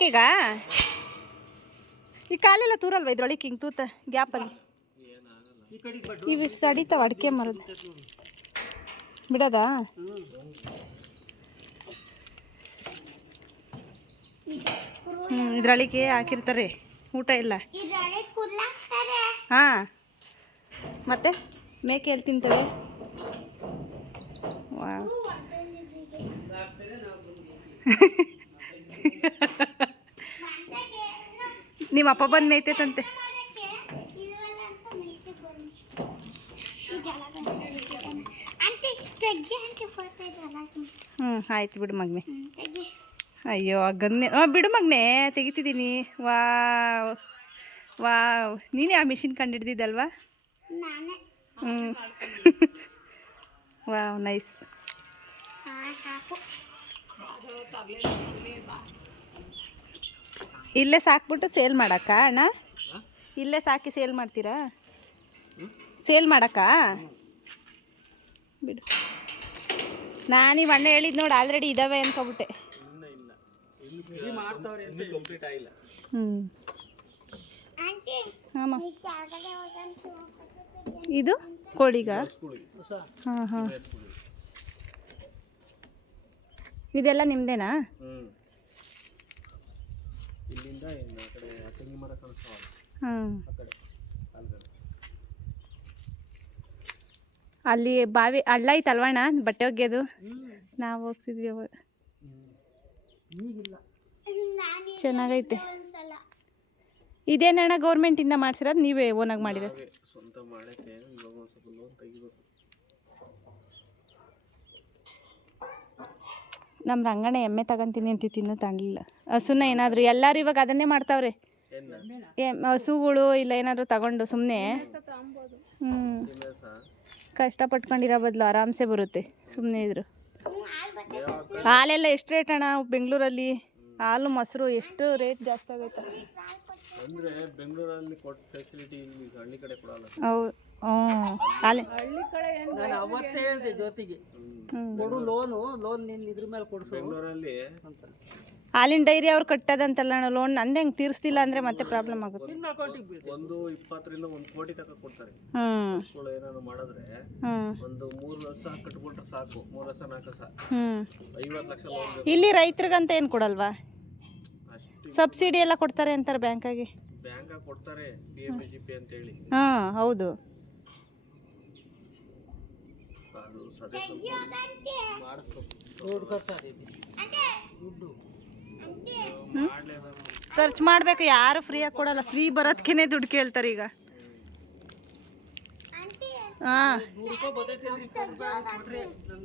ಮೇಕೆಗಾ ಈ ಕಾಲೆಲ್ಲ ತೂರಲ್ವ ಇದ್ರೊಳಗೆ ಹಿಂಗೆ ತೂತ ಗ್ಯಾಪಲ್ಲಿ ಇವು ಸಡಿತಾವ ಅಡಿಕೆ ಮರದು ಬಿಡೋದಾ? ಇದ್ರೊಳಗೆ ಹಾಕಿರ್ತಾರೆ ಊಟ ಎಲ್ಲ. ಹಾಂ, ಮತ್ತೆ ಮೇಕೆ ಎಲ್ಲಿ ತಿಂತವೆ? ವಾ ನಿಮ್ಮ ಅಪ್ಪ ಬಂದು ಮೇಯ್ತೈತಂತೆ. ಆಯ್ತು ಬಿಡು ಮಗನೆ. ಅಯ್ಯೋ ಗನ್ನೆ ಬಿಡು ಮಗನೆ, ತೆಗಿತಿದ್ದೀನಿ. ವಾವ್ ವಾವ್, ನೀನೇ ಆ ಮಿಷಿನ್ ಕಂಡು ವಾವ್, ನೈಸ್. ಇಲ್ಲೇ ಸಾಕ್ಬಿಟ್ಟು ಸೇಲ್ ಮಾಡಕ್ಕ ಅಣ್ಣ? ಇಲ್ಲೇ ಸಾಕಿ ಸೇಲ್ ಮಾಡ್ತೀರಾ? ಸೇಲ್ ಮಾಡಕ್ಕ ಬಿಡು. ನಾನು ಇವು ಅಣ್ಣ ಹೇಳಿದ್ ನೋಡಿ ಆಲ್ರೆಡಿ ಇದಾವೆ ಅನ್ಕೊಬಿಟ್ಟೆ. ಇದು ಕೋಳಿಗ? ಹಾಂ ಹಾಂ, ಇದೆಲ್ಲ ನಿಮ್ದೇನಾ? ಹಾಂ, ಅಲ್ಲಿ ಬಾವಿ ಹಳ್ಳ ಐತಲ್ವಣ್ಣ ಬಟ್ಟೆ ಒಗೆಯೋದು? ನಾವು ಹೋಗ್ತಿದ್ವಿ ಅವಾಗ. ಚೆನ್ನಾಗೈತೆ. ಇದೇನಣ್ಣ ಗೌರ್ಮೆಂಟಿಂದ ಮಾಡ್ಸಿರೋದು, ನೀವೇ ಓನಾಗಿ ಮಾಡಿರೋದು? ನಮ್ಮ ರಂಗಣ್ಣ ಎಮ್ಮೆ ತಗೊಂತೀನಿ ಅಂತ ತಿನ್ನೋ ತಗೊಳ್ಳಿಲ್ಲ. ಹಸುನ ಏನಾದರೂ ಎಲ್ಲರೂ ಇವಾಗ ಅದನ್ನೇ ಮಾಡ್ತಾವ್ರೆ. ಹಸುಗಳು ಇಲ್ಲ ಏನಾದರೂ ತಗೊಂಡು ಸುಮ್ಮನೆ ಕಷ್ಟಪಟ್ಕೊಂಡಿರೋ ಬದಲು ಆರಾಮ್ಸೆ ಬರುತ್ತೆ ಸುಮ್ಮನೆ ಇದ್ರು. ಹಾಲೆಲ್ಲ ಎಷ್ಟು ರೇಟ್ ಅಣ್ಣ ಬೆಂಗಳೂರಲ್ಲಿ? ಹಾಲು ಮೊಸರು ಎಷ್ಟು ರೇಟ್ ಜಾಸ್ತಿ ಆಗೈತೆ. ಹೌದು. ಹಳ್ಳಿ ಕಡೆ ಅವತ್ತೇ ಹೇಳಿದೆ ಜ್ಯೋತಿಗೆ, ಕೊಡು ಲೋನ್ ನಿನ್ನ ಇದ್ರ ಮೇಲೆ ಕೊಡಿಸು. ಬೆಂಗಳೂರಲ್ಲಿ ಹಾಲಿನ ಡೈರಿ ಅವ್ರು ಕಟ್ಟೋದಂತಲ್ಲ ಲೋನ್, ನಂದು ಹೆಂಗೆ ತೀರಿಸ್ತಿಲ್ಲ ಅಂದರೆ ಮತ್ತೆ ಪ್ರಾಬ್ಲಮ್ ಆಗುತ್ತೆ. 1-20 ರಿಂದ 1 ಕೋಟಿ ತನಕ ಕೊಡ್ತಾರೆ. ಏನಾದ್ರು ಮಾಡಿದ್ರೆ ಒಂದು 3 ವರ್ಷ ಕಟ್ಬಿಟ್ರೆ ಸಾಕು, 3 ವರ್ಷ 4 ವರ್ಷ 50 ಲಕ್ಷ. ಇಲ್ಲಿ ರೈತರಿಗಂತ ಏನು ಕೊಡಲ್ವಾ? ಸಬ್ಸಿಡಿ ಎಲ್ಲ ಕೊಡ್ತಾರೆ ಅಂತಾರೆ ಬ್ಯಾಂಕಾಗಿ. ಬ್ಯಾಂಕಾಗಿ ಕೊಡ್ತಾರೆ, PMGP ಅಂತ ಹೇಳಿ. ಹಾಂ ಹೌದು. ಖರ್ಚು ಮಾಡಬೇಕು, ಯಾರು ಫ್ರೀಯಾಗಿ ಕೊಡಲ್ಲ. ಫ್ರೀ ಬರೋದಕ್ಕೇ ದುಡ್ಡು ಕೇಳ್ತಾರೆ ಈಗ. ಹಾಂ.